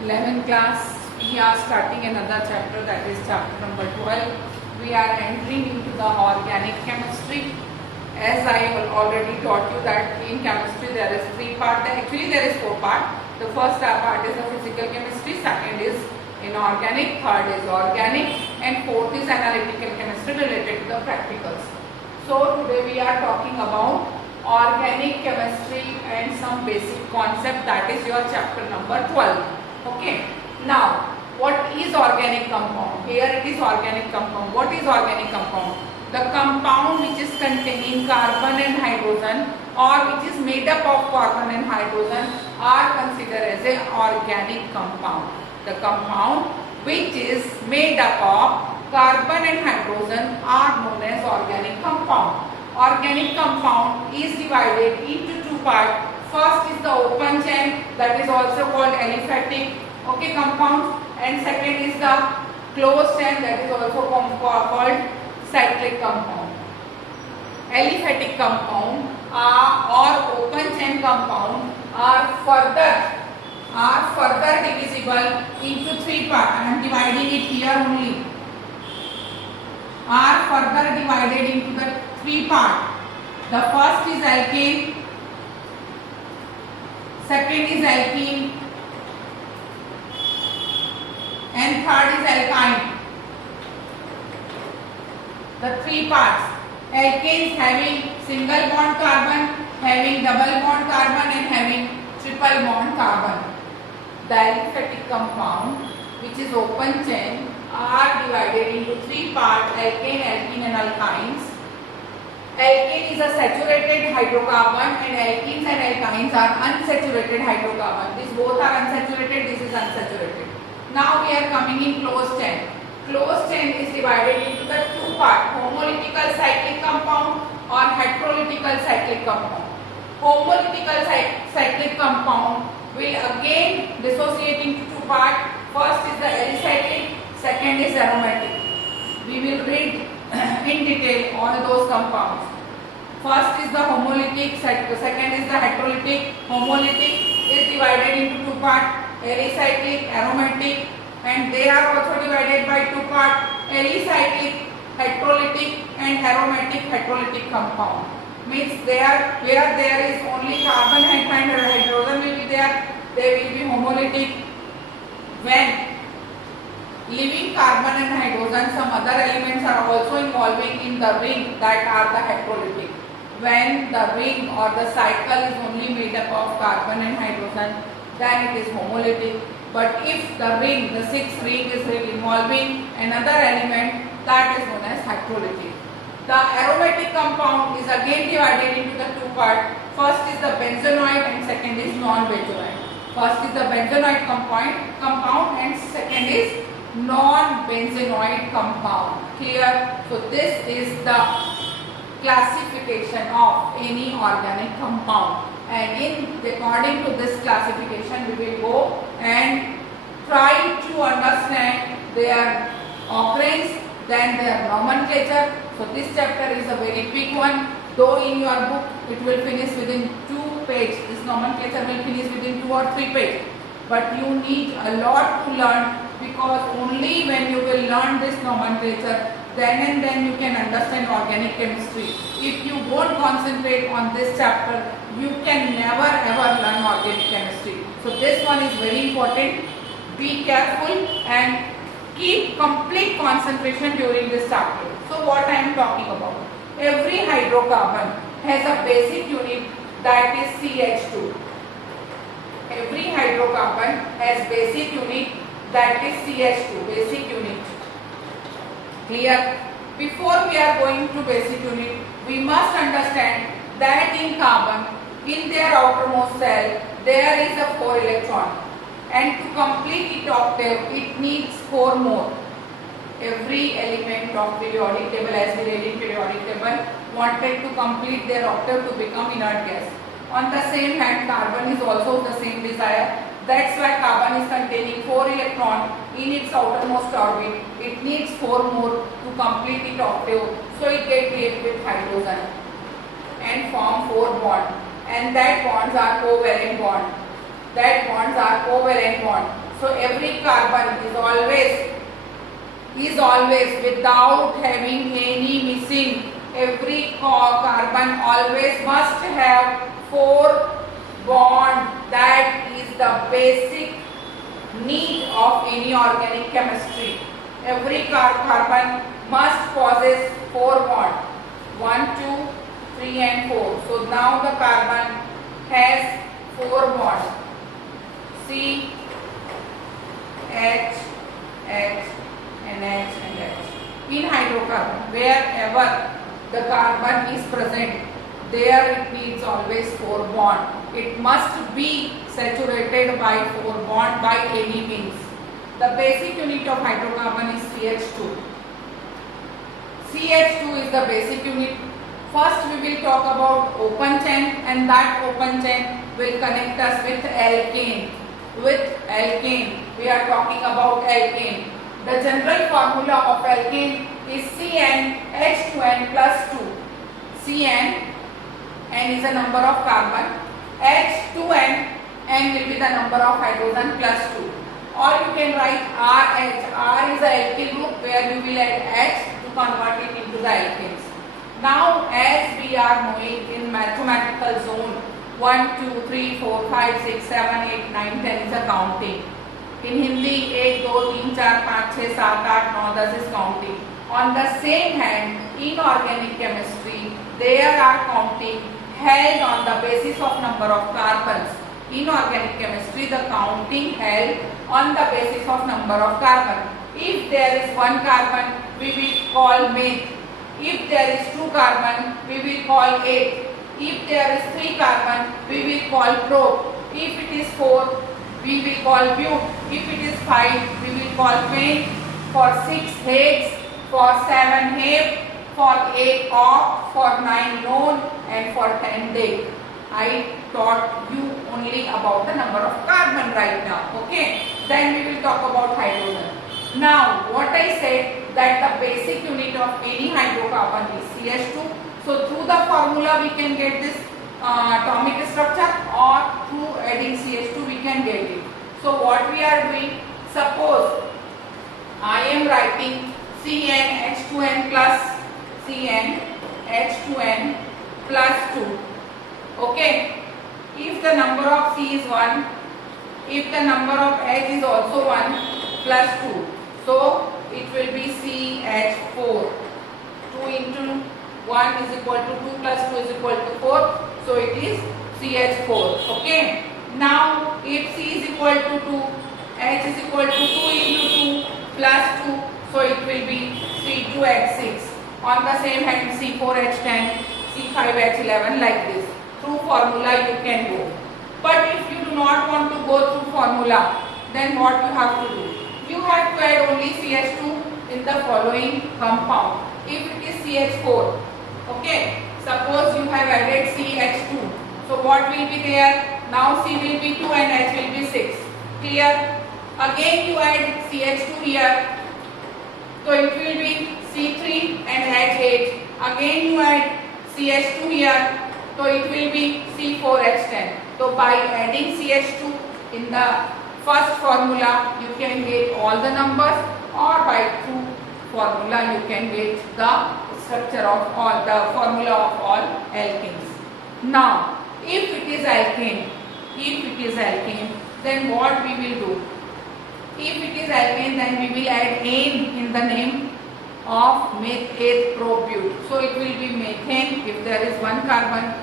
11th class, we are starting another chapter, that is chapter number 12. We are entering into the organic chemistry. As I already taught you that in chemistry there is 3 parts, actually there is 4 parts. The first part is the physical chemistry, second is inorganic, third is organic, and fourth is analytical chemistry related to the practicals. So today we are talking about organic chemistry and some basic concept, that is your chapter number 12. Okay, now what is organic compound? Here it is organic compound. What is organic compound? The compound which is containing carbon and hydrogen, or which is made up of carbon and hydrogen, are considered as a organic compound. The compound which is made up of carbon and hydrogen are known as organic compound. Organic compound is divided into 2 parts. First is the open chain, that is also called aliphatic, okay, compound, and second is the closed chain, that is also called cyclic compound. Aliphatic compound or open chain compound are further divisible into 3 parts. I am dividing it here only. Are further divided into the 3 parts. The first is alkane, second is alkene, and third is alkyne. The 3 parts. Alkanes having single bond carbon, having double bond carbon, and having triple bond carbon. The aliphatic compound, which is open chain, are divided into 3 parts: alkane, alkene, and alkynes. Alkane is a saturated hydrocarbon, and alkenes and alkynes are unsaturated hydrocarbon. These both are unsaturated, this is unsaturated. Now we are coming in closed chain. Closed chain is divided into the 2 parts: homolytical cyclic compound or heterolytical cyclic compound. Homolytical cyclic compound will again dissociate into 2 parts. First is the alicyclic, second is aromatic. We will read in detail all those compounds. First is the homolytic, second is the heterolytic. Homolytic is divided into 2 parts: alicyclic, aromatic, and they are also divided by 2 parts: alicyclic, heterolytic, and aromatic heterolytic compound. Means where there is only carbon and hydrogen will be there, they will be homolytic. When leaving carbon and hydrogen, some other elements are also involving in the ring, that are the heterolytic. When the ring or the cycle is only made up of carbon and hydrogen, then it is homolytic. But if the ring, the 6th ring is involving another element, that is known as heterolytic. The aromatic compound is again divided into the 2 parts. First is the benzenoid and second is non-benzenoid. First is the benzenoid compound and second is non-benzenoid compound. Clear? So this is the classification of any organic compound, and according to this classification we will go and try to understand their occurrence, then their nomenclature. So this chapter is a very big one, though in your book it will finish within 2 pages. This nomenclature will finish within 2 or 3 pages, but you need a lot to learn, because only when you will learn this nomenclature, then you can understand organic chemistry. If you won't concentrate on this chapter, you can never ever learn organic chemistry. So this one is very important. Be careful and keep complete concentration during this chapter. So what I am talking about? Every hydrocarbon has a basic unit, that is CH2. Every hydrocarbon has basic unit, that is CH2, basic unit. Clear? Before we are going to basic unit, we must understand that in carbon, in their outermost cell, there is a 4 electron, and to complete its octave, it needs 4 more. Every element of periodic table, as we read in periodic table, wanted to complete their octave to become inert gas. On the same hand, carbon is also the same desire. That's why carbon is containing 4 electrons in its outermost orbit. It needs 4 more to complete its octave. So it gets react with hydrogen and form 4 bonds. And that bonds are covalent bond. So every carbon is always without having any missing. Every carbon always must have 4 bond. That is the basic need of any organic chemistry. Every carbon must possess 4 bond. 1, 2, 3 and 4. So now the carbon has 4 bonds. C, H, H and H and H. In hydrocarbon, wherever the carbon is present, there it needs always 4 bond. It must be saturated by 4 bond by any means. The basic unit of hydrocarbon is CH2. CH2 is the basic unit. First we will talk about open chain, and that open chain will connect us with alkane. With alkane, we are talking about alkane. The general formula of alkane is CnH2n plus 2. Cn, N is the number of carbon, H2n, N will be the number of hydrogen plus 2. Or you can write RH. R is the alkyl group where you will add H to convert it into the alkanes. Now as we are moving in mathematical zone, 1, 2, 3, 4, 5, 6, 7, 8, 9, 10 is a counting. In Hindi, 1, 2, 3, 4, 5, 6, 7, 8, 9, 10 is counting. On the same hand, in organic chemistry, there are counting held on the basis of number of carbons. In organic chemistry, the counting held on the basis of number of carbon. If there is 1 carbon, we will call meth. If there is 2 carbon, we will call eth. If there is 3 carbon, we will call prop. If it is 4, we will call but. If it is 5, we will call pent. For 6, hex. For 7, hep. For 8, oct. For 9, non. And for 10, dec. I taught you only about the number of carbon right now. Okay. Then we will talk about hydrogen. Now, what I said that the basic unit of any hydrocarbon is CH2. So, through the formula we can get this atomic structure, or through adding CH2 we can get it. So, what we are doing, suppose I am writing CnH2n plus CnH2n plus 2. Okay. If the number of C is 1, if the number of H is also 1 plus 2. So, it will be CH4. 2 into 1 is equal to 2 plus 2 is equal to 4. So, it is CH4. Okay. Now, if C is equal to 2, H is equal to 2 into 2 plus 2. So, it will be C2H6. On the same hand, C4H10, C5H11 like this. Through formula you can go. But if you do not want to go through formula, then what you have to do? You have to add only CH2 in the following compound. If it is CH4, okay, suppose you have added CH2. So what will be there? Now C will be 2 and H will be 6. Clear? Again you add CH2 here. So it will be C3 and H8. Again you add CH2 here. So it will be C4H10. So by adding CH2 in the first formula, you can get all the numbers, or by through formula you can get the structure of all, the formula of all alkanes. Now, if it is alkane, then what we will do? If it is alkane, then we will add ane in the name of methane probute. So it will be methane if there is 1 carbon,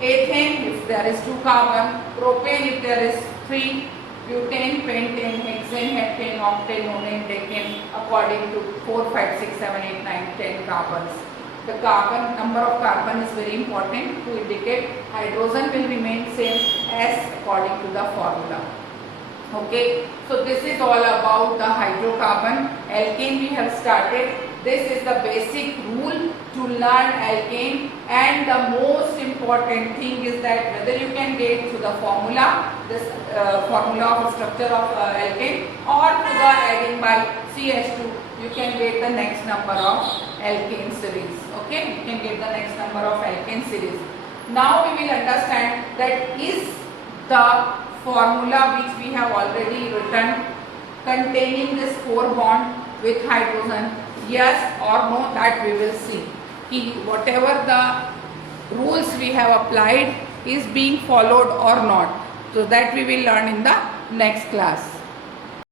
ethane if there is 2 carbon, propane if there is 3, butane, pentane, hexane, heptane, octane, nonane, decane, according to 4, 5, 6, 7, 8, 9, 10 carbons. The carbon, number of carbon is very important to indicate. Hydrogen will remain same as according to the formula. Okay, so this is all about the hydrocarbon. Alkane we have started. This is the basic rule to learn alkane, and the most important thing is that whether you can get to the formula, this formula of structure of alkane, or to the adding by CH2, you can get the next number of alkane series. Okay, you can get the next number of alkane series. Now we will understand that is the formula which we have already written written containing this 4 bond with hydrogen? Yes or no, that we will see. Whatever the rules we have applied is being followed or not. So that we will learn in the next class.